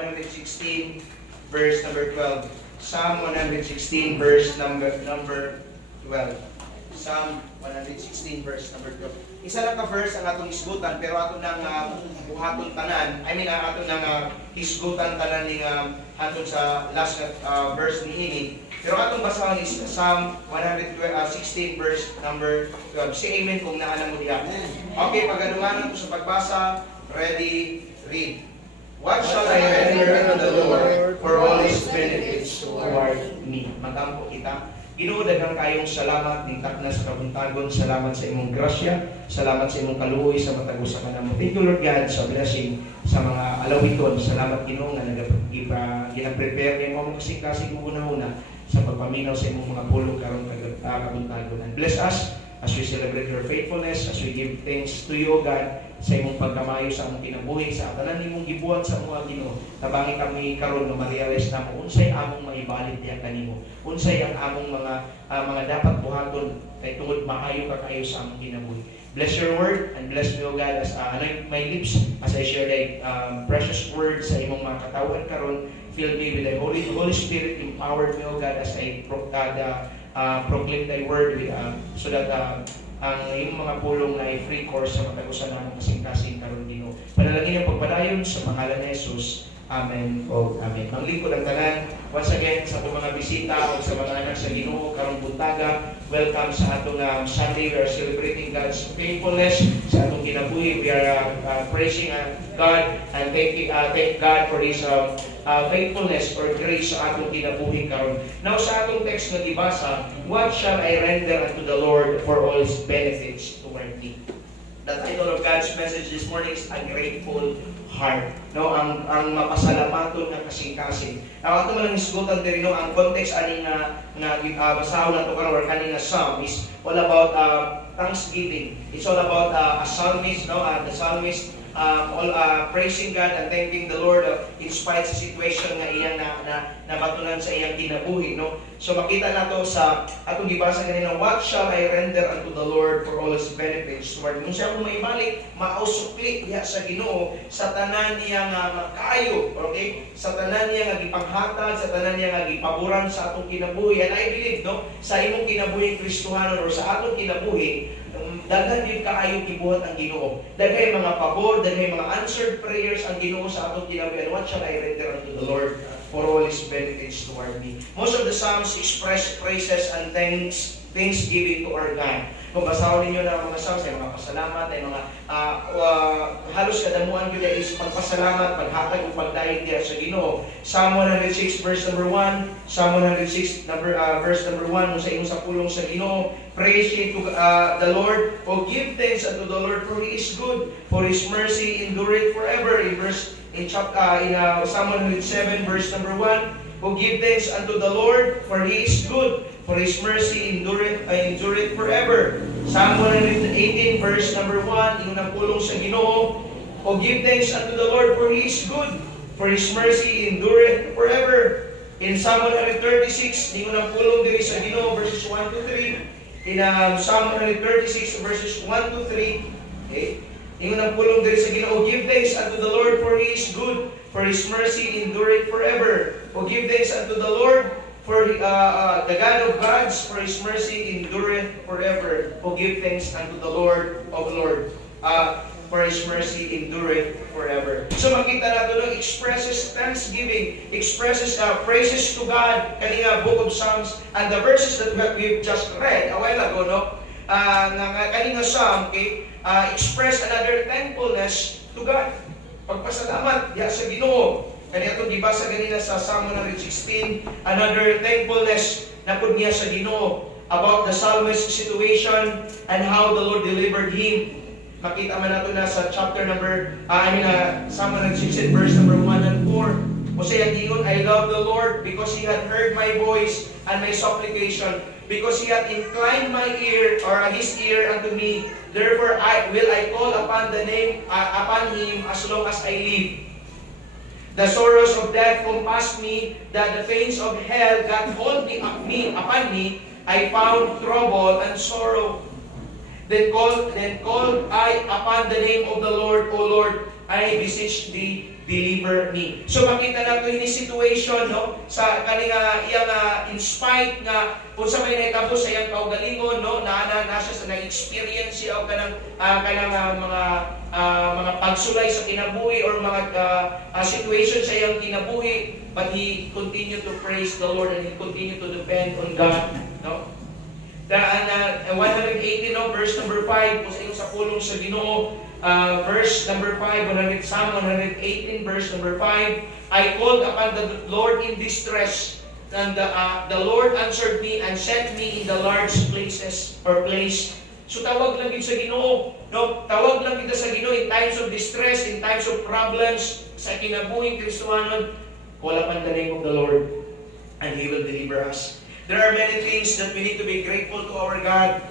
116 verse number 12. Psalm 116 verse number 12. Psalm 116 verse number 12. Isa lang ka verse ang atong hisgutan pero ato nang buhaton tanan. Ato nang hisgutan tanan ning aton sa last verse niini. Pero atong basahon is Psalm 116 verse number 12. Say amen kung naalam mo diha. Okay, pagaduhanan ko sa pagbasa. Ready, read. What shall I render unto the Lord for all His benefits toward me? Magampo kita. Ginoo, daghang kayong salamat ning takna sa kabuntagon. Salamat sa imong grasya. Salamat sa imong kaluoy sa matag usa kanamo. Thank you, Lord God, sa blessing sa mga alawiton. Salamat Ginoo nga gina-prepare ni mo kasing-kasing una-una sa pagpaminaw sa imong mga pulong karon kabuntagon. Bless us as we celebrate your faithfulness, as we give thanks to you, God, sa imong pagkamayo sa among kinabuhi, sa tanan nimong gibuhat sa among Ginoo. Tabangi kami karon nga ma-realize namo unsay among maibalik diha kanimo. Unsay ang among mga dapat buhaton kay tungod maayo ka kayo sa among kinabuhi. Bless your word and bless me, O God, as anoint my lips as I share thy precious word sa imong mga katawan karon. Fill me with thy Holy Spirit, empower me, O God, as I proclaim thy word so that ang iyong mga pulong na free course sa matagusan namin kasing-kasing karon Ginoo. Panalangin ang pagpadayon sa pangalan ni Jesus. Amen o amen. Manglingkod ang tanan. Once again, sa itong mga bisita o sa mga anak sa Ginoo, karong buntaga, welcome sa atong Sunday. We are celebrating God's faithfulness sa atong kinabuhi. We are praising God and thank God for His faithfulness or grace sa atong kinabuhi karon. Now sa atong text nga gibasa, what shall I render unto the Lord for all His benefits toward me? The title of God's message this morning is A Grateful Heart. No, ang mapasalamaton nga kasing-kasing. Now ato man hisgutan diri no ang context ani nga basahon nato karon or kani nga psalm is all about thanksgiving. It's all about a psalmist, no, the psalmist praising God and thanking the Lord in spite sa situation nga iyang nabatunan sa iyang kinabuhi, no. So makita nato sa atong gibasa kanina, what shall I render unto the Lord for all His benefits toward me? Kung siya maibalik, mausukli diha sa Ginoo sa tanan niya nga makaayo, okay? Sa tanan niya nga gipanghatag, sa tanan niya nga gipaboran sa atong kinabuhi. And I believe, no, sa imong kinabuhi Kristohanon or sa atong kinabuhi, daghan din kaayo gibuhat ang Ginoo. Daghay mga pabor, daghay mga answered prayers ang Ginoo sa atong kinabuhi. And what shall I render unto the Lord for all His benefits toward me? Most of the Psalms express praises and thanksgiving to our God. Kung basahon ninyo na mga Psalms, ay mga pasalamat, ay mga halos kadamuan yun is pagpasalamat, paghatag o pagdayeg diya sa Ginoo. Psalm 106 verse number 1, Psalm 106 verse number 1, sa imong sa pulong sa Ginoo, praise ye to the Lord, o give thanks unto the Lord, for He is good, for His mercy endureth forever. In Psalm 107 verse number 1, o give thanks unto the Lord, for He is good, for His mercy endureth forever. Psalm 118 verse number 1, ingon ang pulong sa Ginoo, o give thanks unto the Lord, for He is good, for His mercy endureth forever. In Psalm 136, ingon ang pulong diri sa Ginoo, verses 1 to 3. In Psalm 136 verses 1 to 3, okay? Ingon ang pulong diri sa Ginoo, give thanks unto the Lord, for He is good, for His mercy endureth forever. O give thanks unto the Lord, for the God of gods, for His mercy endureth forever. O give thanks unto the Lord of lords, for His mercy endureth forever. So makita nato no, expresses thanksgiving, expresses praises to God, kanina book of Psalms, and the verses that we've just read a while ago, no, kanina Psalm, okay, express another thankfulness to God. Pagpasalamat diha sa Ginoo. Kanya itong gibasa ganina sa Psalm 116, another thankfulness na pud niya sa Ginoo about the psalmist's situation and how the Lord delivered him. Makita man nato na sa chapter number, Psalm 116 verse number 1 and 4. O siya ingon, I love the Lord because He had heard my voice and my supplication, because He had inclined my ear, or His ear unto me. Therefore will I call upon Him as long as I live. The sorrows of death compassed me, that the pains of hell got hold upon me. I found trouble and sorrow. Then called I upon the name of the Lord, O Lord, I beseech Thee, deliver me. So makita nato ini situation no sa kaninga iyang in spite nga unsa may nahitabo sa iyang kaugalingon no na siya sa na-experience siya og kanang mga pagsulay sa kinabuhi or mga situation sa iyang kinabuhi, but he continued to praise the Lord and he continued to depend on God no. 180 no verse number 5 kung sa iyong sa pulong sa Ginoo. Verse number 5, Psalm 118, verse number 5, I called upon the Lord in distress, and the Lord answered me and set me in the large places or place. So tawag lang kita sa Ginoo, no? Tawag lang kita sa Ginoo in times of distress, in times of problems, sa kinabuhing Kristohanon, call upon the name of the Lord, and He will deliver us. There are many things that we need to be grateful to our God.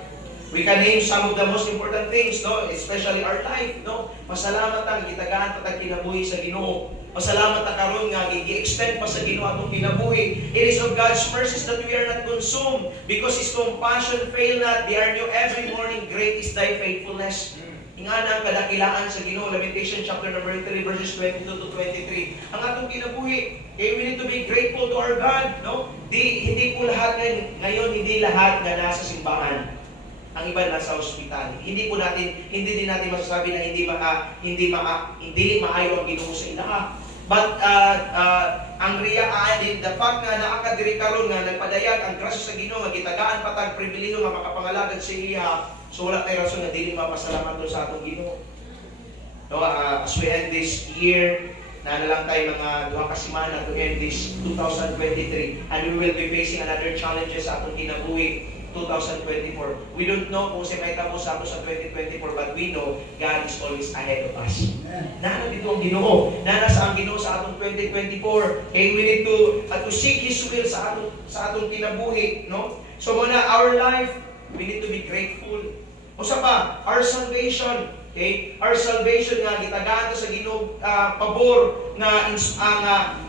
We can name some of the most important things, no? Especially our life, no? Masalamat ang gitagaan patag kinabuhi sa Ginoo. Masalamat ta karon nga gi-extend pa sa Ginoo atong kinabuhi. It is of God's mercies that we are not consumed because His compassion fail not. They are new every morning. Great is thy faithfulness. Ingana ang kadakilaan sa Ginoo. Lamentation chapter number 3 verses 22 to 23. Ang atong kinabuhi, we need to be grateful to our God, no? Hindi po lahat ngayon, hindi lahat nga nasa simbahan. Ang iba nasa ospital. Hindi din natin masasabi na hindi maayo ang Ginoo sa ilaha. But ang the fact nga naakadiri karon nga nagpadayag ang grasya sa Ginoo nga gitagaan patag pribilehiyo nga makapangalagad sa iya, so wala tay rason nga dili mapasalamat sa atong Ginoo. No, as we end this year, na lang tayo mga 2 ka semana to end this 2023, and we will be facing another challenges sa atong kinabuhi 2024. We don't know kung may tabo sa ato sa 2024, but we know God is always ahead of us. Nana dito ang Ginoo. Nana sa ang Ginoo sa atong 2024. And we need to seek His will sa atong kinabuhi, no? So muna, our life, we need to be grateful. Usa pa, our salvation. Okay? Our salvation nga gitagaan sa Ginoo pabor nga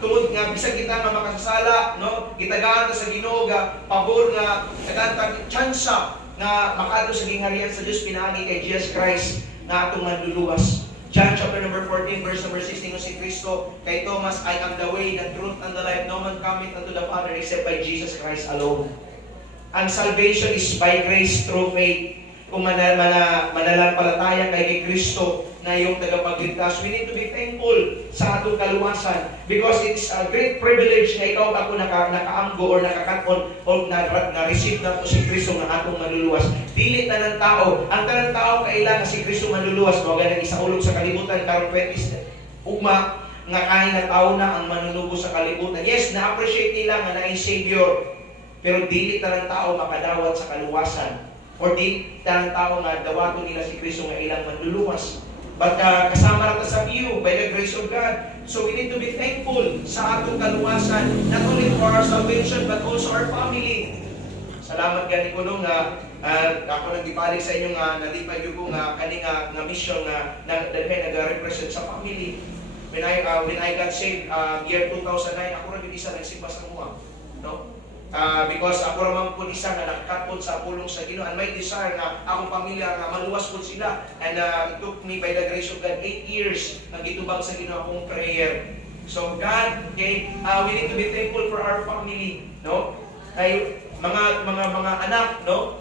tungod nga bisag kita nga makasasala, no? Gitagaan sa Ginoo nga pabor nga kadantang tsansa nga makaadto sa gingharian sa Dios pinaagi kay Jesus Christ nga atong manluluwas. John chapter number 14 verse number 16 si Kristo kay Thomas, I am the way, the truth, and the life. No man cometh unto the Father except by Jesus Christ alone. Ang salvation is by grace through faith. Kung mananampalataya kay Kristo na yung tagapagligtas, we need to be thankful sa atong kaluwasan because it is a great privilege na ikaw ako nakaamgo or nakakaton o na-receive na po si Kristo nga atong maluluwas. Dili tanang tao. Ang tanang tao kailangan si Kristo maluluwas. Mga ganang isaulog sa kalibutan karon 20 ugma nga kain na tao na ang manunubo sa kalibutan. Yes, na-appreciate nila nga na Savior, pero dili tanang tao makadawat sa kaluwasan. Or di tanang tao nga dawaton nila si Kristo nga ilang manluluwas. But kasama natin sa view by the grace of God. So we need to be thankful sa atong kaluwasan, not only for our salvation but also our family. Salamat gani ko nung ako nagdibalik sa inyo nga nalipay ko nga kani nga mission nga nag-represent sa family. When I got saved year 2009, ako rin isa nagsimba sa mga, no? Because ako naman po isa na nakakapon sa pulong sa Ginoo and my desire na akong pamilya nga maluwas po sila, and it took me by the grace of God 8 years na gitubag sa Ginoo akong prayer. So God, okay, we need to be thankful for our family, no? Ay mga anak, no?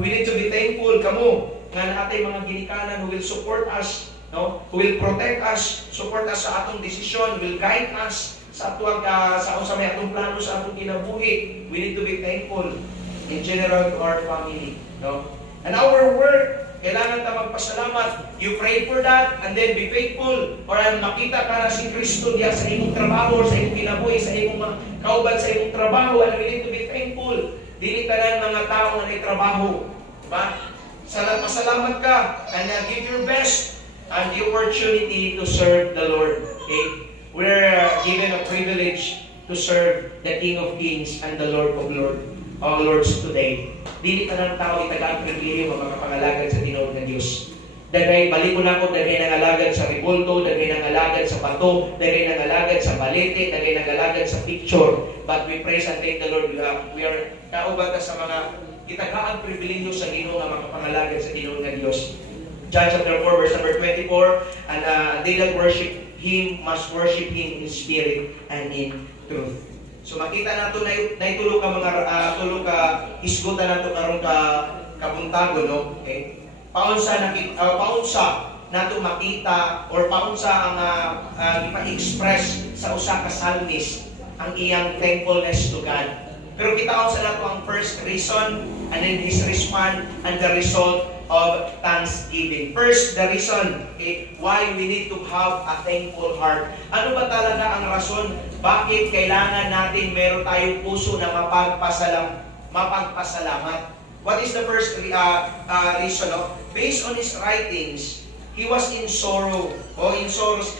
We need to be thankful kamo nga natay mga ginikanan who will support us, no? Who will protect us, support us sa atong desisyon, will guide us sa sa may atong plano sa atong kinabuhi. We need to be thankful in general to our family, no? And our work, kailangan ta magpasalamat. You pray for that and then be faithful, or makita ka na si Kristo diya sa imong trabaho, sa imong kinabuhi, sa imong kauban sa imong trabaho, and we need to be thankful. Dili tanan mga tao nga may trabaho, ba? Pasalamat ka and give your best and the opportunity to serve the Lord. Okay? We're given a privilege to serve the King of Kings and the Lord of Lords today. Dili ka ng tao itagaan pribilehyo makapangalagad sa tinuod ng Diyos. Dagay balik ko na ako, dagay nangalagad sa ribulto, dagay nangalagad sa bato, dagay nangalagad sa balete, dagay nangalagad sa picture. But we praise and thank the Lord. We are kauban sa mga itagaan pribilehyo sa Ginoo nga makapangalagad sa tinuod ng Diyos. John chapter 4 verse number 24, and they that worship Him must worship Him in spirit and in truth. So makita nato na tulo ka mga tulo ka isgutan nato karon ka kabuntagon, no? Okay? Paunsa nato makita or paunsa ang ipa-express sa usa ka psalmist ang iyang thankfulness to God. Pero kita sa nato ang first reason and then his response and the result of thanksgiving. First, the reason why we need to have a thankful heart. Ano ba talaga ang rason bakit kailangan natin meron tayong puso na mapagpasalamat? What is the first reason? No? Based on his writings, he was in sorrow.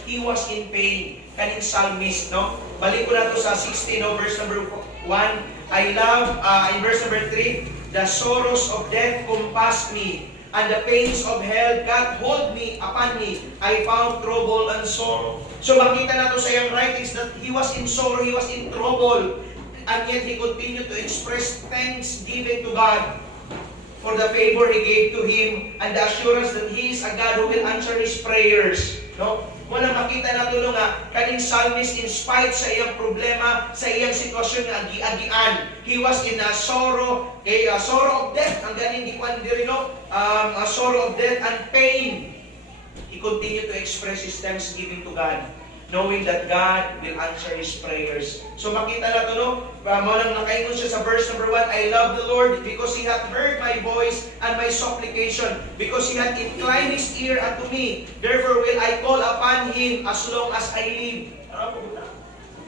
He was in pain. Kaning psalmist, no? Balik ko na to sa 16, no? Verse number 1. I love, in verse number 3, the sorrows of death compassed me, and the pains of hell got hold me upon me. I found trouble and sorrow. So makita nato sa iyang writings that he was in sorrow, he was in trouble, and yet he continued to express thanksgiving to God for the favor He gave to him and the assurance that He is a God who will answer his prayers. No? Muna makita nato nga kaning psalmist in spite sa iyang problema, sa iyang sitwasyon nga agi-agian, he was in a sorrow, sorrow of death, ang ganing gikuan diri, no? A sorrow of death and pain. He continued to express his thanksgiving to God, knowing that God will answer his prayers. So makita nato, no? Manang nakaingon siya sa verse number 1, I love the Lord because He hath heard my voice and my supplication, because He hath inclined His ear unto me. Therefore will I call upon Him as long as I live.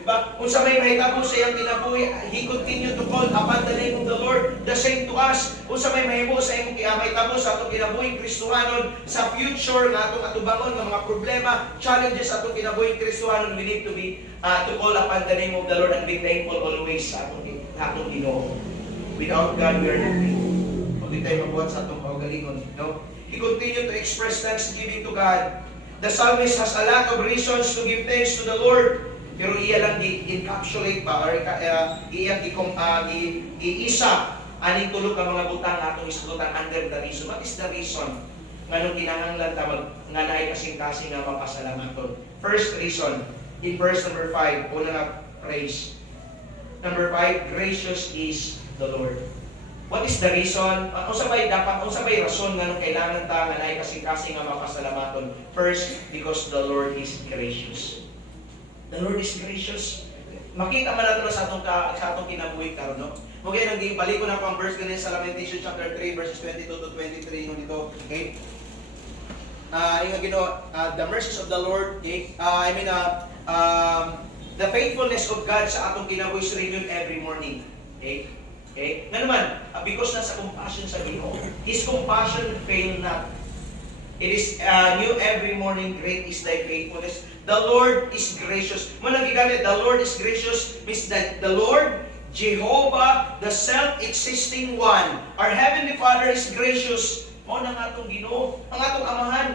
Diba? Kung sa may mahitabo sa iyang kinabuhi, he continued to call upon the name of the Lord. The same to us. Kung sa may mahimo sa iyong mahitabo sa atong kinabuhi Kristohanon, sa future nga atong atubangon ng mga problema, challenges atong kinabuhi Kristohanon, we need to be to call upon the name of the Lord and be thankful always sa atong Ginoo. Without God, we are nothing. Pag tayo mabuhat sa atong kaugalingon, no? He continued to express thanksgiving to God. The psalmist has a lot of reasons to give thanks to the Lord. Pero iya lang di-encapsulate ba or i-isa aning tulog ka mga butang atong isgutan under the reason. What is the reason? Nganong kinahanglan ta nga naay kasing-kasing nga mapasalamaton. First reason, in verse number 5, una nga praise. Number 5, gracious is the Lord. What is the reason? Unsa bay rason nganong kailangan ta nga naay kasing-kasing nga mapasalamaton? First, because the Lord is gracious. The Lord is gracious. Makita man nato sa atong kinabuhi karon, no? Mugay nang balik ko na ko ang verse ganin sa Lamentation chapter 3 verses 22 to 23 ngon dito. Okay? Ingon Ginoo, the mercies of the Lord, okay? The faithfulness of God sa atong kinabuhi is renewed every morning. Okay? Okay? Nga naman, because nasa compassion sa Ginoo. His compassion fail not. It is new every morning, great is thy faithfulness. The Lord is gracious. Muna gigamit, the Lord is gracious means that the Lord, Jehovah, the self-existing one, our Heavenly Father is gracious. Mao nang atong Ginoo, ang atong Amahan,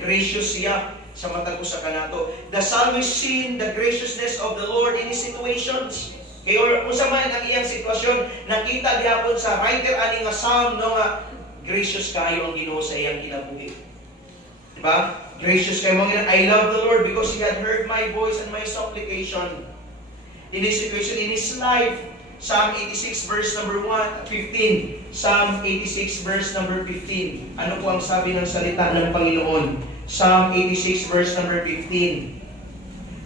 gracious siya sa matag usa kanato. The psalmist seen the graciousness of the Lord in his situations. Kay or unsa man ang iyang sitwasyon, nakita gyapon sa writer ani nga psalm no nga gracious kayo ang Ginoo sa iyang kinabuhi. Diba? Gracious kayo mga I love the Lord because He had heard my voice and my supplication. In this situation, in his life, Psalm 86 verse number 15. Psalm 86 verse number 15. Ano po ang sabi ng salita ng Panginoon? Psalm 86 verse number 15.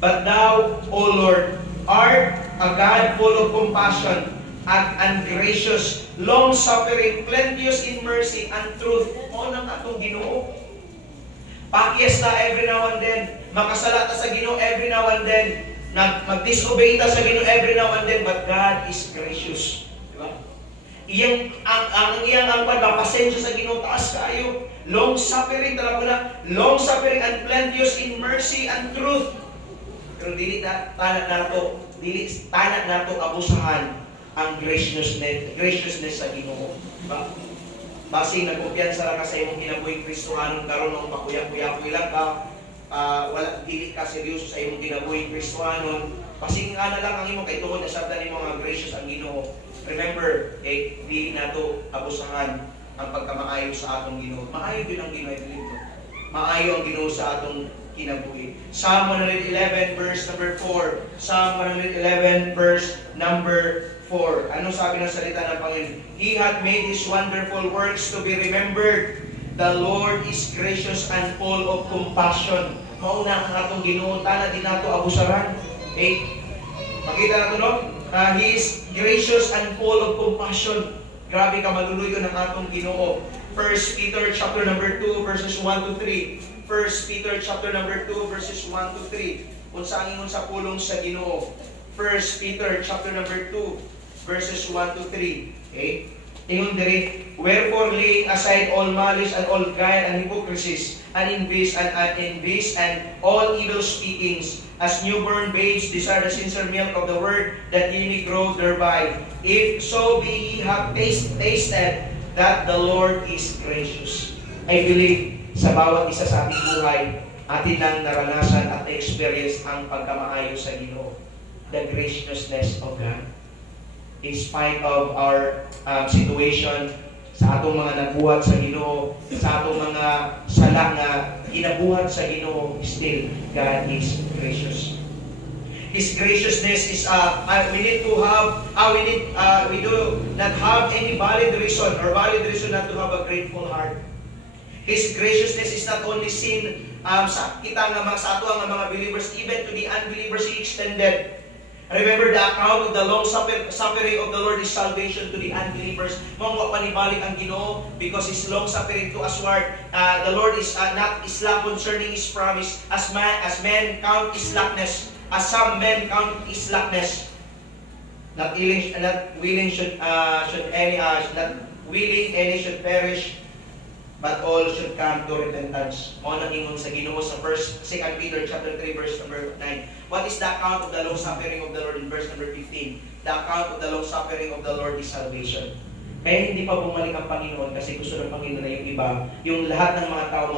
But thou, O Lord, art a God full of compassion and gracious, long-suffering, plenteous in mercy and truth. O nang atong Ginoo. Pakyes na every now and then. Makasala ta sa Ginoo every now and then. Mag-disobey ta sa Ginoo every now and then. But God is gracious. Diba? Ang iyang mapasensya sa Ginoo taas kayo. Long-suffering talaga na. Long-suffering and plenteous in mercy and truth. Pero dili tanan nato abusahan ang graciousness sa Ginoo. Diba? Basi nagkumpiyansa ra ka sa imong kinabuhi Kristohanon karon ng pakuya-kuya lang ka, wala dili ka seryoso sa imong kinabuhi Kristohanon. Basi nga na lang ang imong kay tungod na sabtan nimo nga gracious ang Ginoo. Remember, dili nato abusahan ang pagkamaayo sa atong Ginoo. Maayo gyud ang Ginoo dito. Maayo ang Ginoo sa atong kinabuhi. Psalm 111 verse number 4. Psalm 111 verse number 4. Ano sabi ng salita ng Panginoon? He hath made His wonderful works to be remembered. The Lord is gracious and full of compassion. Mauna ang atong Ginoo, tana din nato abusaran. Okay? Makita nato no? He is gracious and full of compassion. Grabe ka maluluyo ng atong Ginoo. 1 Peter chapter number 2 verses 1 to 3. 1 Peter chapter number 2 verses 1 to 3. Unsa ang ingon sa pulong sa Ginoo? 1 Peter chapter number 2 verses 1 to 3. Okay? Ingon diri, wherefore laying aside all malice and all guile and hypocrisies and envies and all evil speakings, as newborn babes desire the sincere milk of the word, that ye may grow thereby. If so be ye have tasted that the Lord is gracious. I believe sa bawat isa sa ating buhay, atin lang naranasan at na-experience ang pagkamaayo sa Ginoo. The graciousness of God. In spite of our situation, sa atong mga nabuhat sa Ginoo, sa atong mga sala nga ginabuhat sa Ginoo, still, God is gracious. His graciousness is, we do not have any valid reason not to have a grateful heart. His graciousness is not only seen sa kita nga sa ato nga mga believers, even to the unbelievers He extended. Remember the account of the long suffering of the Lord is salvation to the unbelievers. Mao panibalik ang Ginoo because His long suffering to usward. The Lord is not slack concerning His promise, as men count His slackness, as some men count His slackness. Not willing any should perish, but all should come to repentance. Mao nang ingon sa Ginoo sa 2 Peter chapter 3 verse number 9. What is the account of the long suffering of the Lord in verse number 15? The account of the long suffering of the Lord is salvation. Kaya hindi pa bumalik ang Panginoon kasi gusto ng Panginoon na yung iba, yung lahat ng mga tao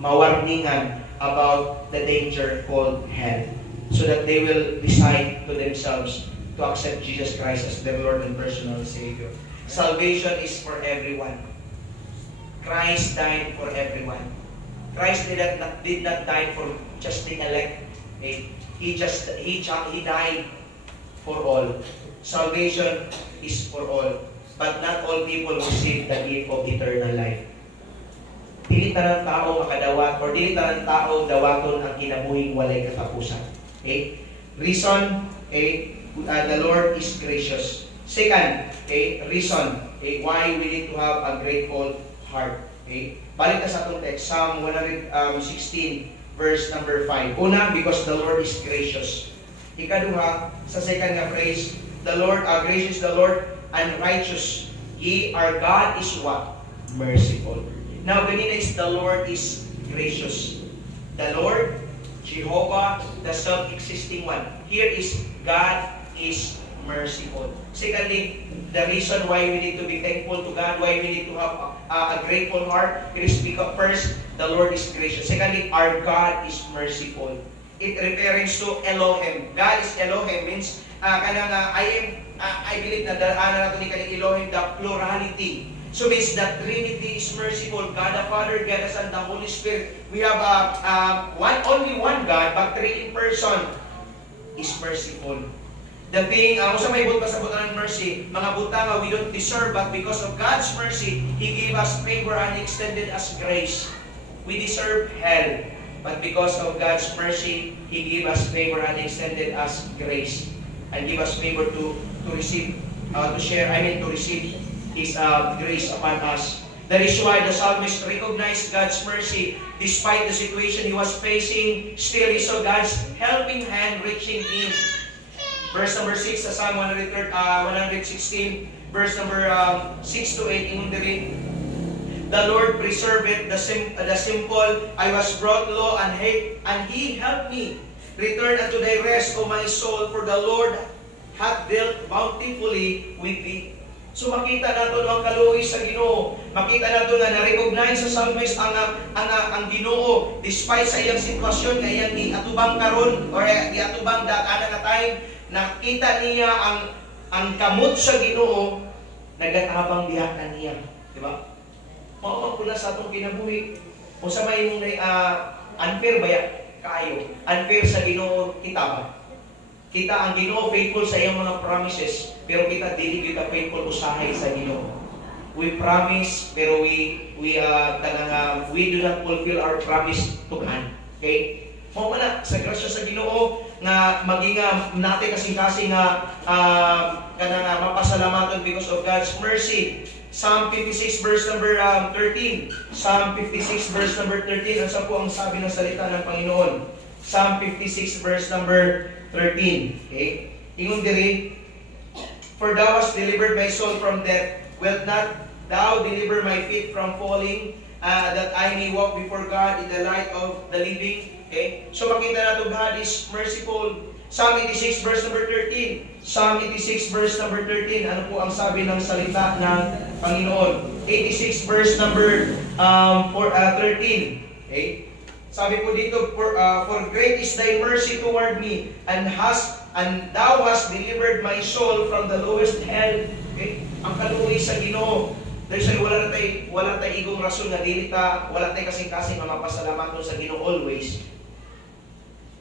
mawarningan about the danger called hell, so that they will decide to themselves to accept Jesus Christ as their Lord and personal Savior. Salvation is for everyone. Christ died for everyone. Christ did not die for just the elect. He died for all. Salvation is for all, but not all people receive the gift of eternal life. Dili tanang tao makadawat or dili tanang tao dawaton ang kinabuhing walay katapusan. Okay? Reason, the Lord is gracious. Second, reason why we need to have a grateful heart. Okay? Balik na sa atong text, Psalm 116 verse number 5. Una, because the Lord is gracious. Ikaduha, sa second nga phrase, the Lord, gracious the Lord, and righteous. Our God is what? Merciful. Now, ganina is the Lord is gracious. The Lord, Jehovah, the self-existing one. Here is God is merciful. Secondly, the reason why we need to be thankful to God, why we need to have a grateful heart, it is because first, the Lord is gracious. Secondly, our God is merciful. It referring to Elohim. God is Elohim means I believe na daanan nato ni kaning Elohim, the plurality. So means that Trinity is merciful. God the Father, God the Son, the Holy Spirit. We have only one God, but three in person is merciful. The thing, sa may buta sa buta ng mercy, mga buta nga we don't deserve, but because of God's mercy, He gave us favor and extended us grace. We deserve hell, but because of God's mercy, He gave us favor and extended us grace, and give us favor to receive, to receive His grace upon us. That is why the psalmist recognized God's mercy despite the situation he was facing. Still, he saw God's helping hand reaching him. Verse number 6 sa Psalm 116, verse number 6 to 8, ingon diri, the Lord preserveth the simple. I was brought low and He helped me. Return unto thy rest, O my soul, for the Lord hath dealt bountifully with thee. So makita nato ang kaluoy sa Ginoo. Makita nato nga na-recognize sa psalmist ang Ginoo despite sa iyang sitwasyon nga iyang giatubang karon or giatubang ana nga time. Nakita niya ang kamot sa Ginoo, nagatabang diha niya, di ba? Mao man pula sa atong kinabuhi. O sa may Unfair ba yan? Kayo. Unfair sa Ginoo kita ba? Kita ang Ginoo faithful sa iyang mga promises, pero kita dili kita faithful usahay sa Ginoo. We promise, pero we do not fulfill our promise to God. Okay? Mo man sa grasya sa Ginoo nga maging natin kasing-kasing nga mapasalamaton because of God's mercy. Psalm 56 verse number 13. Psalm 56 verse number 13. Ano po ang sabi ng salita ng Panginoon? Psalm 56 verse number 13. Okay? Ingon diri, for thou hast delivered my soul from death, wilt not thou deliver my feet from falling, that I may walk before God in the light of the living. Okay? So makita nato God is merciful. Psalm 86 verse number 13. Psalm 86 verse number 13. Ano po ang sabi ng salita ng Panginoon? 86 verse number 13. Okay? Sabi po dito, for great is thy mercy toward me, and thou hast delivered my soul from the lowest hell. Okay? Ang kaluwi sa Ginoo. Dahil wala tayo igong rason nga dili ta, wala tayo kasing-kasing nga mapasalamat sa Ginoo always.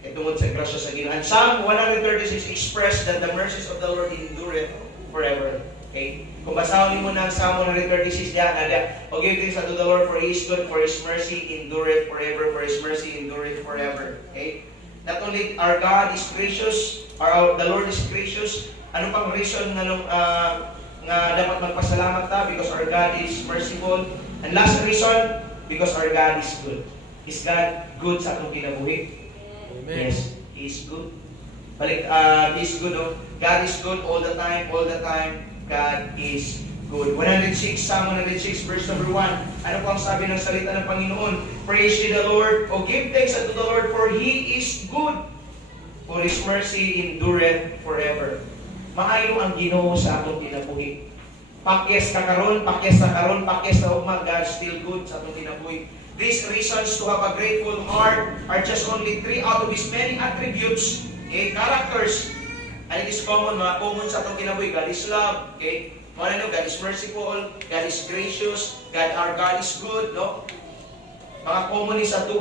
Tungod sa grasya sa Ginoo. And Psalm 136 express that the mercies of the Lord endureth forever. Okay? Kung basahon mo ng Psalm 136 diyan, o give thanks unto the Lord for He is good, for His mercy endureth forever, for His mercy endureth forever. Okay? Not only our God is gracious, the Lord is gracious. Ano pang reason nga dapat magpasalamat ta? Because our God is merciful. And last reason, because our God is good. Is God good sa atong kinabuhi? Amen. Yes, He is good. He is good. Oh. God is good all the time, all the time. God is good. 106, Psalm 106, verse number 1. Ano po ang sabi ng salita ng Panginoon? Praise ye the Lord, o give thanks unto the Lord, for He is good. For His mercy endureth forever. Maayo ang Ginoo sa atong kinabuhi. Pakyes ka karon, pakyes na karon, pakyes na ugma, God still good sa atong kinabuhi. These reasons to have a grateful heart are just only 3 out of His many attributes, okay, characters. And it is common, mga common sa atong kinabuhi. God is love, okay? God is merciful, God is gracious, our God is good, no? Mga common is ato,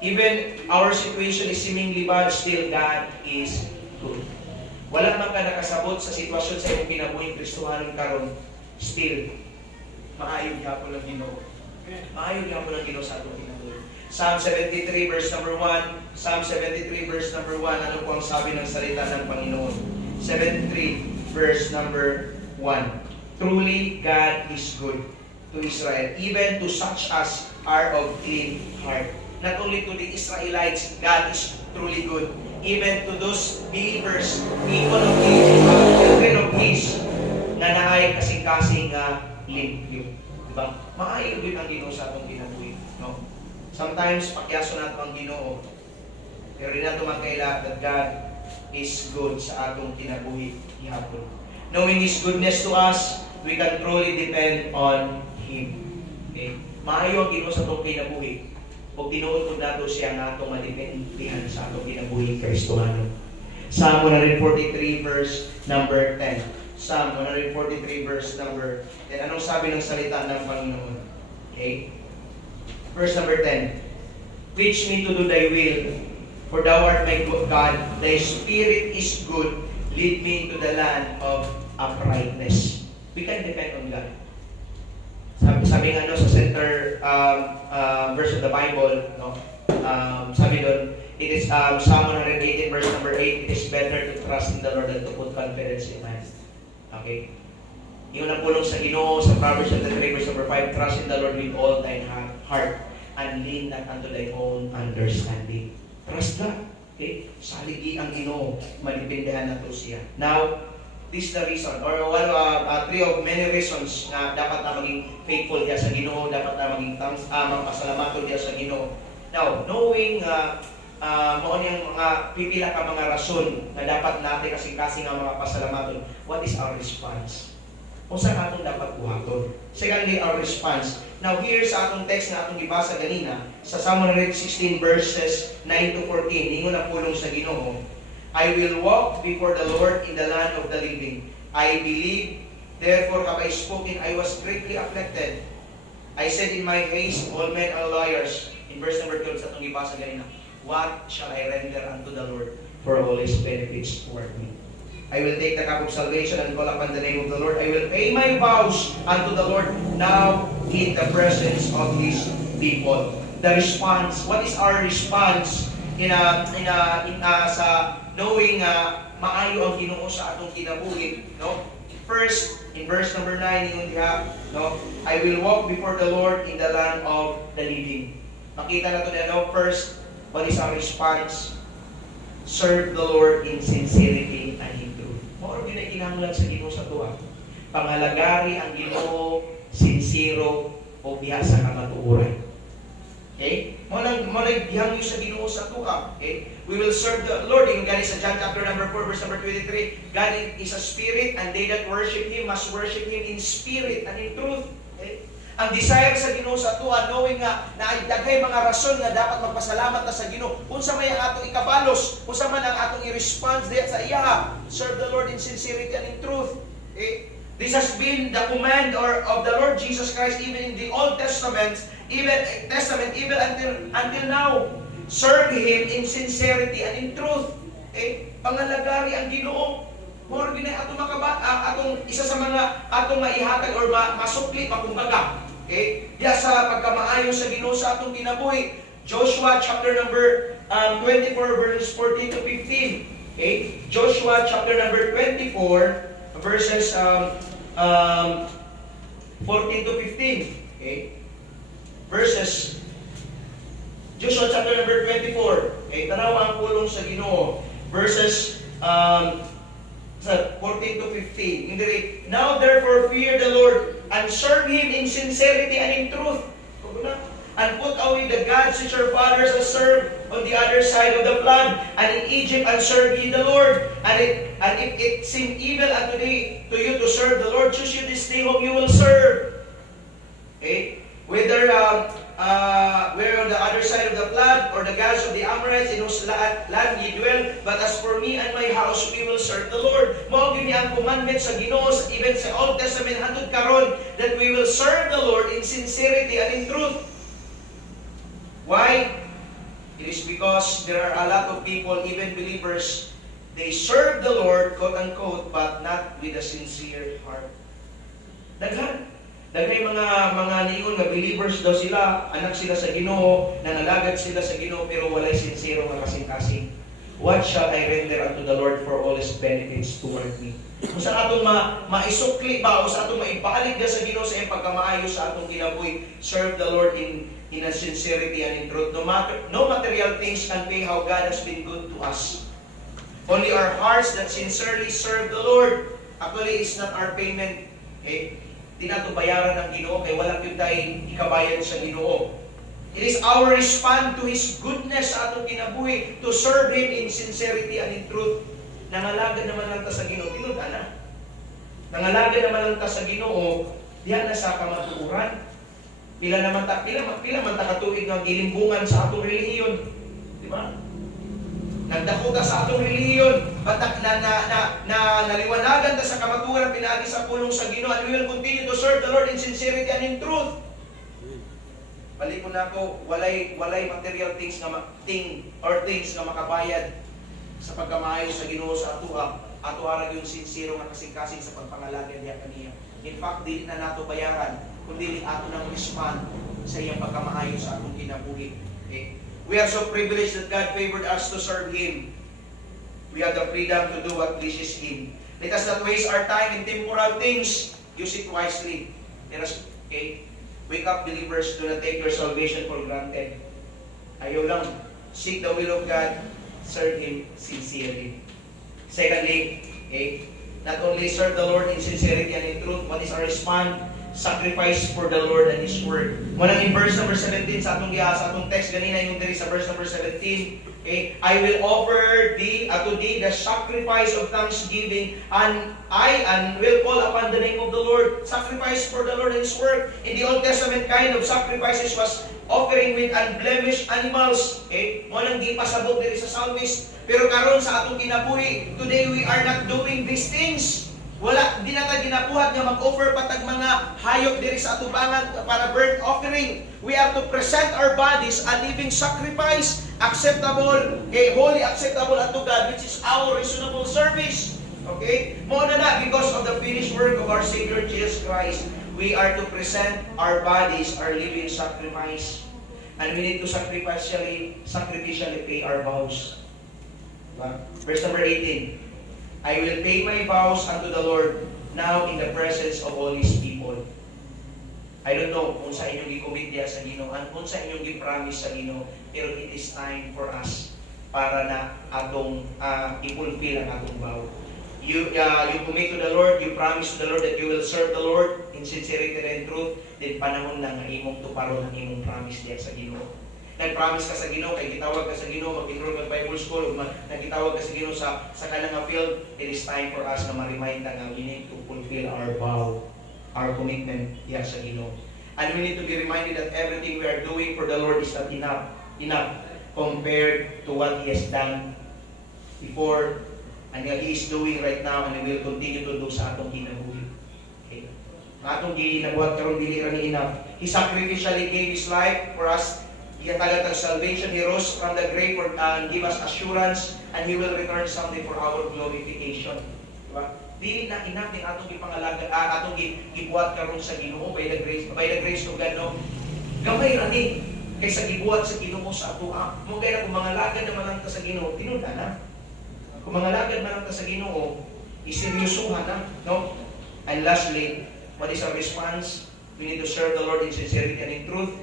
even our situation is seemingly bad, still God is good. Wala man ka nakasabot sa sitwasyon sa iyong kinabuhi Kristohanon karon, still maayo gyapon ang Ginoo. Maayo gyapon ang Ginoo sa atong kinabuhi. Psalm 73 verse number 1. Psalm 73 verse number 1. Ano po ang sabi ng salita ng Panginoon? 73 verse number 1. Truly God is good to Israel, even to such as are of clean heart. Not only to the Israelites, God is truly good. Even to those believers, people of His, children of His, na naay kasing-kasing limpyo. Diba? Maayo din ang Ginoo sa atong kinabuhi. No? Sometimes, pakyaso natin ang Ginoo. Pero rin natin magkaila that God is good sa atong kinabuhi ihapon. Knowing His goodness to us, we can truly depend on Him. Okay? Maayo ang Ginoo sa atong kinabuhi. O tinuod ko nato siya nga itong madipendihan sa atong kinabuhi Kristohanon. Psalm 143 verse number 10. Psalm 143 verse number 10. Anong sabi ng salita ng Panginoon? Okay? Verse number 10. Teach me to do thy will, for thou art my God. Thy spirit is good. Lead me into the land of uprightness. We can depend on God. Sabi nga sa center verse of the Bible, no? Sabi doon, it is Psalm 118 verse number 8, it is better to trust in the Lord than to put confidence in man. Okay? Yung napulong sa Ginoo sa Proverbs 3 verse number 5, trust in the Lord with all thine heart and lean not unto thy own understanding. Trust God. Okay? Saligi ang Ginoo, malipindahan na to siya. Now, this is the reason, or one three of many reasons na dapat na maging faithful diya sa Ginoo, dapat na maging magpasalamaton diya sa Ginoo. Now, knowing mao niyang mga pipila ka mga rason na dapat natin kasing-kasing ang mga pasalamaton, what is our response? Kung saan atong dapat buhaton? Secondly, our response. Now, here sa atong text na atong gibasa ganina, sa Psalm 116 verses 9 to 14, ingon ang pulong sa Ginoo, I will walk before the Lord in the land of the living. I believe, therefore have I spoken, I was greatly afflicted. I said in my haste, all men are liars. In verse number 12 sa itong ibasa ganina, what shall I render unto the Lord for all His benefits toward me? I will take the cup of salvation and call upon the name of the Lord. I will pay my vows unto the Lord now in the presence of His people. The response, what is our response sa knowing maayo ang Ginoo sa atong kinabuhi, no? First, in verse number 9, ingon diha, no? I will walk before the Lord in the land of the living. Makita na to no? First, what is our response? Serve the Lord in sincerity and in truth. Mao gyud kinahanglan sa Ginoo sa tuwa. Pangalagari ang Ginoo sincero o biya sa kamatuoran. Okay? Mo nang gihangyo sa Ginoo sa tuwa. Okay? We will serve the Lord. In gani sa John chapter number 4 verse number 23, God is a spirit and they that worship Him must worship Him in spirit and in truth. Okay? Ang desire sa Ginoo sa tuwa, knowing nga na daghay mga rason nga dapat magpasalamat na sa Ginoo. Unsa may ang atong ikabalos, unsa man ang atong i-response diha sa iya. Serve the Lord in sincerity and in truth. Okay? This has been the command of the Lord Jesus Christ even in the Old Testament, even until now. Serve Him in sincerity and in truth. Okay? Pangalagari ang Ginoo. Moro ginay atong isa sa mga atong maihatag or masukli makumbaga. Okay? Diya sa pagkamaayo sa Ginoo sa atong kinabuhi. Joshua chapter number 24 verses 14 to 15. Okay? Joshua chapter number 24 verses 14 to 15. Okay? Verses Joshua chapter number 24. Okay, tanawa ang pulong sa Ginoo. Verses 14 to 15. Now therefore fear the Lord and serve Him in sincerity and in truth. And put away the gods which your fathers have served on the other side of the flood, and in Egypt, and serve ye the Lord. And if it seem evil unto to you to serve the Lord, choose you this day whom you will serve. Okay? Whether we're on the other side of the flood, or the gods of the Amorites in whose land ye dwell, but as for me and my house, we will serve the Lord. Mao gini ang commandment sa Ginoo, even sa Old Testament hangtod karon, that we will serve the Lord in sincerity and in truth. Why? It is because there are a lot of people, even believers, they serve the Lord, quote unquote, but not with a sincere heart. Daghan mga niingon nga believers daw sila, anak sila sa Ginoo, nanalagad sila sa Ginoo, pero walay sincero nga kasing-kasing. What shall I render unto the Lord for all His benefits toward me? Kung sa atong maisukli ba, o sa atong maibalik na sa Ginoo sa iyang pagkamaayo sa atong kinabuhi, serve the Lord in a sincerity and in truth. No material things can pay how God has been good to us. Only our hearts that sincerely serve the Lord. Actually, it's not our payment. Okay? Di nato bayaran ng Ginoo kay wala gyud tay ikabayad sa Ginoo. It is our response to His goodness sa atong kinabuhi, to serve Him in sincerity and in truth. Nangalagad naman lang ta sa Ginoo, tinud na. Nangalagad naman lang ta sa Ginoo, diha na sa kamatuoran. Pila man ta katuig nga gilimbungan sa atong relihiyon, di ba? Nagdako ta sa atong relihiyon, batak na naliwanagan ta sa kamatuoran pinaagi sa pulong sa Ginoo, and we will continue to serve the Lord in sincerity and in truth. Balik ko na ako, walay material things nga makabayad sa pagkamaayo sa Ginoo sa ato ara yung sincero nga kasing-kasing sa pagpangalagad niya kaniya. In fact, dili na nato bayaran, kundi ato nang respond sa iyang pagkamaayo sa atong kinabuhi. Okay? We are so privileged that God favored us to serve Him. We have the freedom to do what pleases Him. Let us not waste our time in temporal things. Use it wisely. Let us, okay? Wake up, believers. Do not take your salvation for granted. Ayaw lang. Seek the will of God. Serve Him sincerely. Secondly, okay? Not only serve the Lord in sincerity and in truth, what is our response? Sacrifice for the Lord and His Word. Muna in verse number 17 sa atong text ganina yung diri sa verse number 17, okay? I will offer to thee the sacrifice of thanksgiving, and I will call upon the name of the Lord. Sacrifice for the Lord and His Word. In the Old Testament, kind of sacrifices was offering with unblemished animals. Okay? Mo nang di pasabot diri sa psalmist. Pero karon sa atong kinabuhi, today we are not doing these things. Wala, di na ta ginabuhat nga mag-offer patag mga hayop diri sa atubangan para burnt offering. We are to present our bodies a living sacrifice, acceptable, holy, acceptable unto God, which is our reasonable service. Okay? Muna na, because of the finished work of our Savior Jesus Christ, we are to present our bodies, our living sacrifice. And we need to sacrificially pay our vows. Diba? Verse number 18. I will pay my vows unto the Lord now in the presence of all His people. I don't know kung sa inyong i-commit diya sa Ginoo, kung sa inyong i-promise sa Ginoo, pero it is time for us para na atong i-fulfill ang atong vow. You commit to the Lord, you promise to the Lord that you will serve the Lord in sincerity and truth, then panahon na nga imong tuparon ang imong promise diya sa Ginoo. Nag-promise ka sa Ginoo, kay gitawag ka sa Ginoo, mag-enroll ka Bible School, nagitawag ka sa Ginoo sa kanang field, it is time for us na ma-remind na we need to fulfill our vow, our commitment diya sa Ginoo. And we need to be reminded that everything we are doing for the Lord is not enough compared to what He has done before and what He is doing right now and He will continue to do sa atong kinabuhi. Okay? Atong ginabuhat karon dili ra ni enough. He sacrificially gave His life for us. Ihatagad ang salvation, He rose from the grave and give us assurance, and He will return someday for our glorification. Diba? Dili na enough din atong ipangalaga, atong gibuhat karon sa Ginoo by the grace of God, no? Gamay ra ni kaysa gibuhat sa Ginoo sa ato. Mo kay kung mangalagad naman lang ta sa Ginoo, tinud-an na. Kung mangalagad man lang ta sa Ginoo, iseryosohan na, no? And lastly, what is our response? We need to serve the Lord in sincerity and in truth.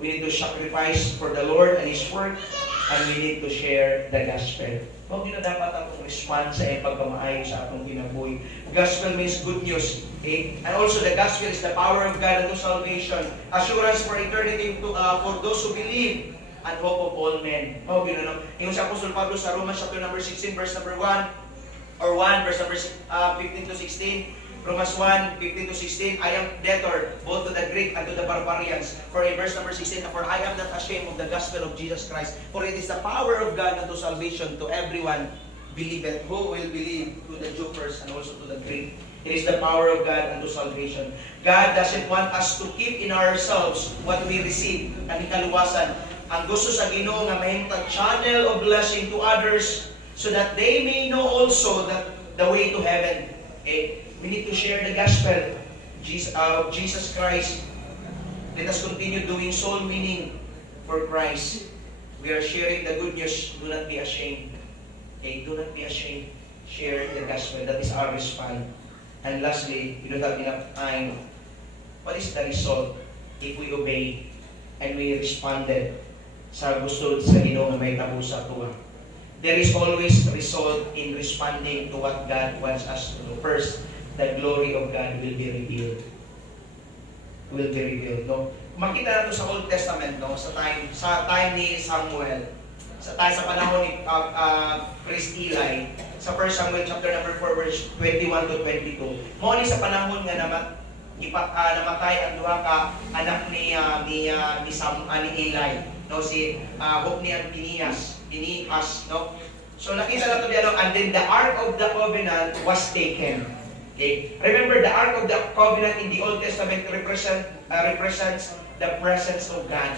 We need to sacrifice for the Lord and His work, and we need to share the gospel. Huwag na dapat atong respond sa pagkamaayo sa atong kinabuhi. Gospel means good news. Okay? And also the gospel is the power of God unto salvation, assurance for eternity for those who believe, and hope of all men. Huwag na. Yung sa Apostle Pablo sa Romans chapter number 16, verse number 1, or 1, verse number 15 to 16, Romans 1, 15 to 16, I am debtor both to the Greek and to the barbarians. For in verse number 16, for I am not ashamed of the gospel of Jesus Christ, for it is the power of God unto salvation to everyone believeth, who will believe, to the Jew first and also to the Greek. It is the power of God unto salvation. God doesn't want us to keep in ourselves what we receive, ang ikaluwasan. Ang gusto sa Ginoo nga mahimtang channel of blessing to others so that they may know also that the way to heaven. Okay? We need to share the gospel of Jesus Christ. Let us continue doing soul winning for Christ. We are sharing the good news. Do not be ashamed. Okay? Do not be ashamed. Share the gospel. That is our response. And lastly, we don't have enough time. What is the result if we obey and we responded sa gusto sa Ginoo nga may tabo sa tuwa? There is always result in responding to what God wants us to do. First, the glory of God will be revealed. Will be revealed, no? Makita nato sa Old Testament, no? Sa time ni Samuel, sa panahon ni Priest Eli, sa 1 Samuel chapter number 4 verse 21 to 22. Mo ni sa panahon nga namatay ang duha ka anak ni Eli, no? Si Hopni at Pinehas, no? So nakita nato diyan, no? And then the Ark of the Covenant was taken. Okay. Remember, the Ark of the Covenant in the Old Testament represents the presence of God,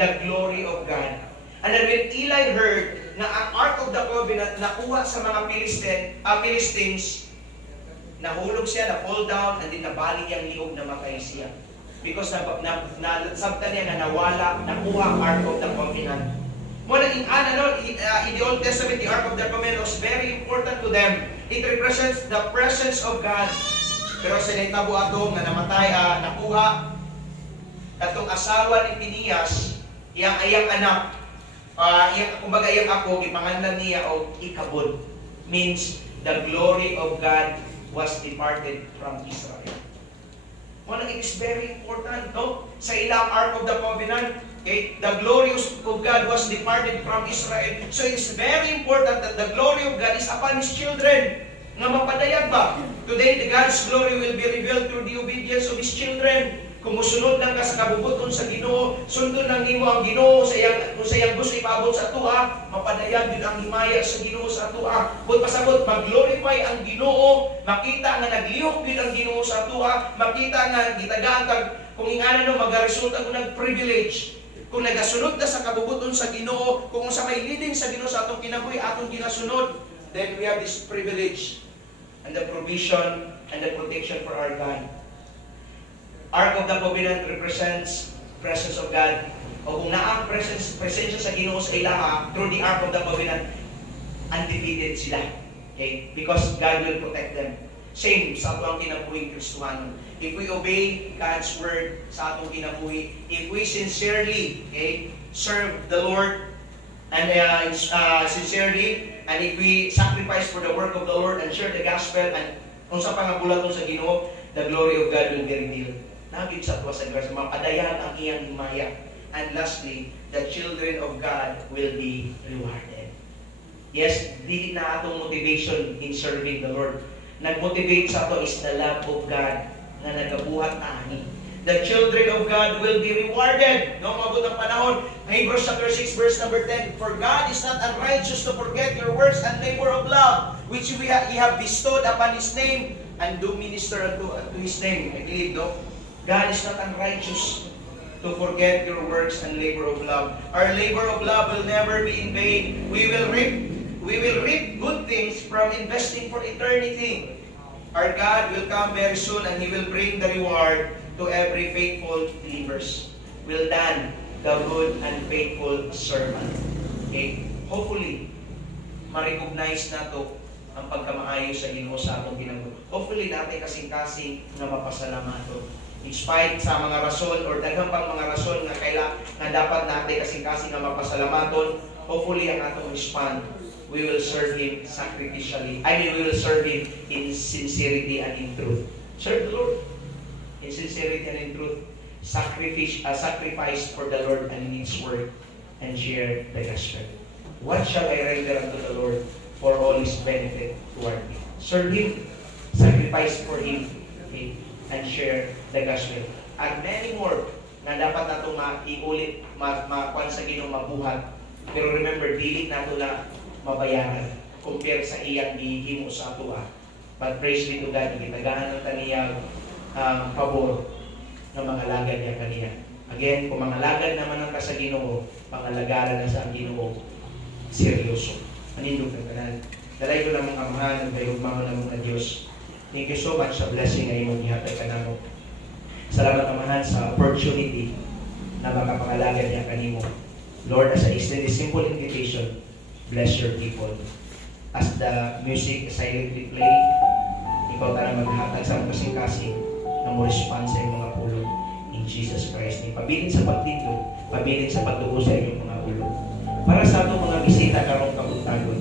the glory of God. And then when Eli heard na ang Ark of the Covenant nakuha sa mga Philistines, nahulog siya, na-fall down, and then nabalik yung liog na matay siya. Because nasabta niya na nawala, nakuha ang Ark of the Covenant. Muna in the Old Testament, the Ark of the Covenant was very important to them. It represents the presence of God. Pero sa naitabo ato nga namatay, nakuha katong asawa ni Pinehas, iyang anak, kumbaga iyang ako, ipanganlan niya o Ikabod. Means the glory of God was departed from Israel. Muna, it is very important, no? Sa ilang Ark of the Covenant, okay, the glory of God was departed from Israel. So it is very important that the glory of God is upon His children. Nga mapadayag ba? Today, the God's glory will be revealed through the obedience of His children. Kung musunod lang ka sa kabubuton sa Ginoo, sundon lang nimo ang Ginoo sa iyang gusto ipaabot sa atoa, mapadayan din ang himaya sa Ginoo sa atoa. But pasabot mag-glorify ang Ginoo, makita nga naglihok din ang Ginoo sa atoa, makita nga gitagaan kag kung ingana no magaresulta kung nag-privilege. Kung nagasunod ka sa kabubuton sa Ginoo, kung sa may leading sa Ginoo sa atong kinabuhi atong ginasunod, then we have this privilege and the provision and the protection for our God. Ark of the Covenant represents presence of God. O kung naa ang presensya sa Ginoo sa ilaha, through the Ark of the Covenant, undefeated sila. Okay? Because God will protect them. Same sa ato ang kinabuhing Kristuhano. If we obey God's word sa atong kinabuhi, if we sincerely, okay, serve the Lord and sincerely, and if we sacrifice for the work of the Lord and share the gospel and kung sa pangabulaton sa Ginoo, the glory of God will be revealed. Naging sa tuwa sa grace, mapadayan ang iyang himaya. And lastly, the children of God will be rewarded. Yes, di na atong motivation in serving the Lord. Nag-motivate sa ato is the love of God na nagabuhat na ani. The children of God will be rewarded. No, mabot ang panahon. Hebrews chapter 6 verse number 10. For God is not unrighteous to forget your works and labor of love, which He have bestowed upon His name, and do minister unto His name. I believe, no? God is not unrighteous to forget your works and labor of love. Our labor of love will never be in vain. We will reap good things from investing for eternity. Our God will come very soon and He will bring the reward to every faithful believers. Well done, the good and faithful servant. Okay? Hopefully, ma-recognize na to ang pagkamaayo sa Ginoo sa atong ginagawa. Hopefully, natin kasing-kasing na mapasalamat. In spite sa mga rason or daghang pang mga rason na dapat natin kasing-kasing na mapasalamaton, hopefully ang atong respond, we will serve Him sacrificially. We will serve Him in sincerity and in truth. Serve the Lord in sincerity and in truth. Sacrifice for the Lord and in His word and share the gospel. What shall I render unto the Lord for all His benefit toward me? Serve Him, sacrifice for Him, okay, and share the gospel. At many more na dapat nato maiulit, makuan sa Ginoo mabuhat. Pero remember, dili nato na mabayaran compare sa iyang gihimo sa ato. But praise be to God, gitagahan ng taniyang pabor ng mga lagad niya kaniya. Again, kung mga lagad naman ang sa Ginoo, pangalagaran na sa Ginoo, seryoso. Manindog ng kanan. Dalay ko namang amahan ng bayugmangon ng mga Diyos. Thank you so much sa blessing na imong gihatag kanamo. Salamat amahan sa opportunity na makapangalagad niya kanimo. Lord, as I extend this simple invitation, bless your people. As the music silently play, ikaw ta na maghatag sa kasing-kasing na mo respond sa iyong mga pulong. In Jesus Christ, pabilin sa pagtindog, pabilin sa pagtubo sa iyong mga ulo. Para sa atong mga bisita karong kabuntagon,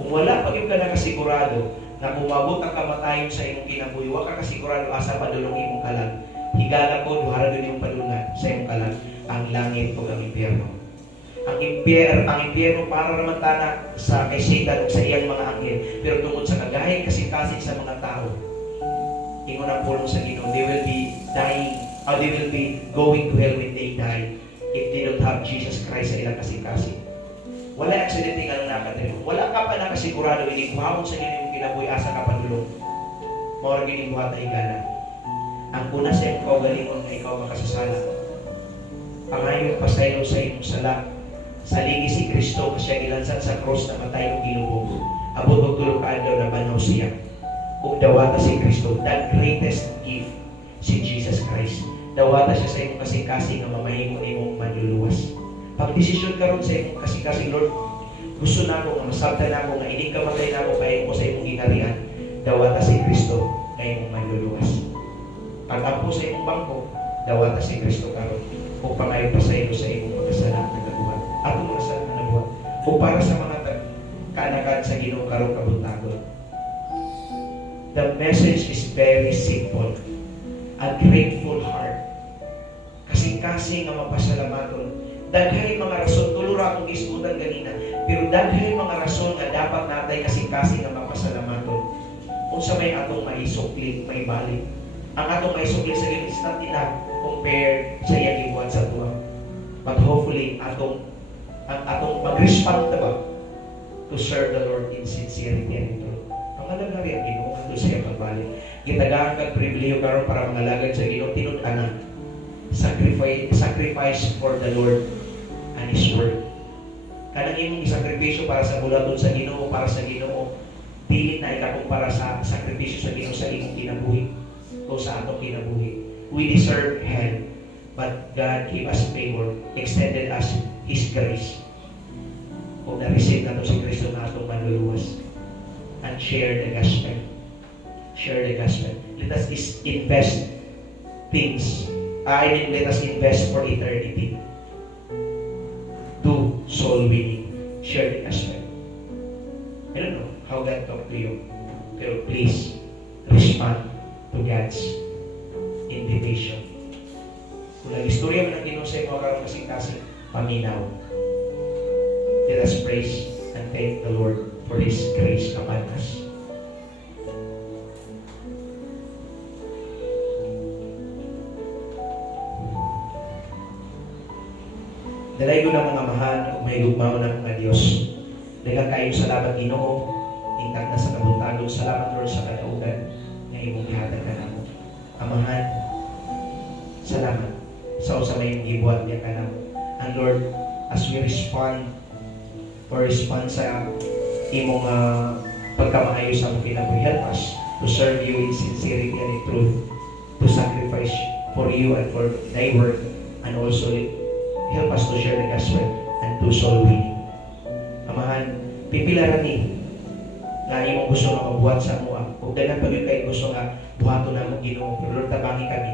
kung wala pa yung ka nakasigurado na umabot ang kamatayon sa imong kinabuhi, wa ka kasigurado asa padulong imong kalag. Higala ko, duhara doon yung padulungan sa imong kalag, ang langit o ang impyerno. Ang impyerno para naman tana sa kay Satan o sa iyang mga anghel, pero tungkol sa kagahin kasing-kasing sa mga tao, ingon ang pulong sa Ginoo, they will be dying, or they will be going to hell when they die if they don't have Jesus Christ sa ilang kasing-kasing. Wala aksidente nga nung nakatero. Wala ka pa nakasigurado, inikuhamon sa inyo yung kinabuhi asa ka padulong. Maura ginibuhat na higala. Ang una sa iyong kaugalingon na ikaw makasasala. Pangayon pasaylo sa iyong sala. Saligi si Kristo siya gilansan sa cross na matay o gilubog. Abot o tulong kaadlaw na banaw siya. Ug dawata si Kristo, that greatest gift, si Jesus Christ. Dawata siya sa iyong kasing-kasing na mamahimo imong manluluwas. Pagdesisyon karon sa imong kasing-kasing, Lord, gusto na ako nga masabtan na ako nga ining kamatay na ako kaya mo sa imong ginarian. Dawata si Kristo na imong manluluwas. Pag-ampo sa imong bangko, dawata si Kristo karon. O pangayon pa sa iyo sa imong pagkasalang nagabuhat. Ato mga sa nagabuhat. O para sa mga kaanakan sa Ginoo karong kabuntagon. The message is very simple. A grateful heart. Kasing-kasing nga mapasalamaton. Daghay mga rason, tulura akong isgutan ganina, pero daghay mga rason nga dapat natay kasing-kasing nga mapasalamaton. Kung sa may atong maisukli, may balik. Ang atong maisukli sa Ginoo is not enough. compared sa iyang gibuhat sa tuwa. But hopefully, atong mag-respond na ba to serve the Lord in sincerity and truth. Ang alam na rin, Ginoo, ito sa iyang pagbalik. Gitagaan kag pribiliyo karon para mangalagad sa Ginoo, tinud-anan. Sacrifice for the Lord and His Word. Kanang imong isakripisyo para sa bulaton sa Ginoo, para sa Ginoo, dili na ikakong para sa sakripisyo sa Ginoo sa imong kinabuhi o sa atong kinabuhi. We deserve hell, but God gave us favor, extended us His grace. Kung na-receive na ito si Kristo na itong manluluwas. And share the gospel. Share the gospel. Let us invest things. Let us invest for eternity. Do soul winning. Share the gospel. I don't know how God talk to you. Pero please, respond to God's invitation. Kung nag-istorya mo ng Ginoo sa imo karon kasing paminaw. Let us praise and thank the Lord for His grace upon us. Dalay ko ng mga mahal o may lugmao ng mga Diyos. Daghang kayo salamat Ginoo. Ingkag na sa kabuntagon. Salamat Lord sa kadaugan na imong gihatag kanamo. Amahan, salamat sa usa may gibuhat niya kanamo. And Lord, as we respond sa imong pagkamaayo sa among kinabuhi, help us to serve you in sincerity and in truth, to sacrifice for you and for thy work, and also help us to share the gospel and to soul winning. Amahan, pipilaran ni na imong gusto nga mabuhat sa amuha. Kung dagan pa yun kayo gusto nga buhato na mo Ginoo, pero Lord, tabangi kami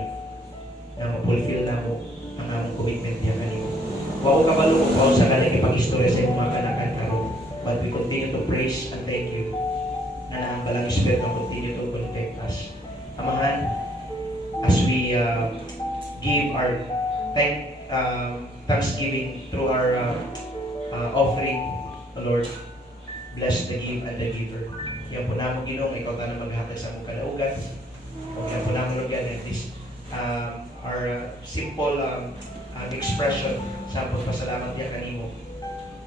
na ma-fulfill na mo ang among commitment niya kanimo. Wa ko kabalo kung paul sa kaning ipag-istorya sa imong mga kanakan karon. But we continue to praise and thank you na ang Balang Espiritu continue to protect us. Amahan, as we give our thanksgiving through our offering, Lord, bless the give and the giver. Yan po namin Ginoo, ikaw tayo maghatag sa mong kalaugan. O yan po namin Lord God, at this our simple expression sa pagpasalamat niya kanimo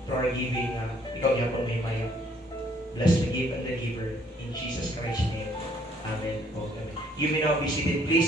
through our giving. Ikaw yan po may maya. Bless the give and the giver. In Jesus Christ's name. Amen. You may now be seated, please.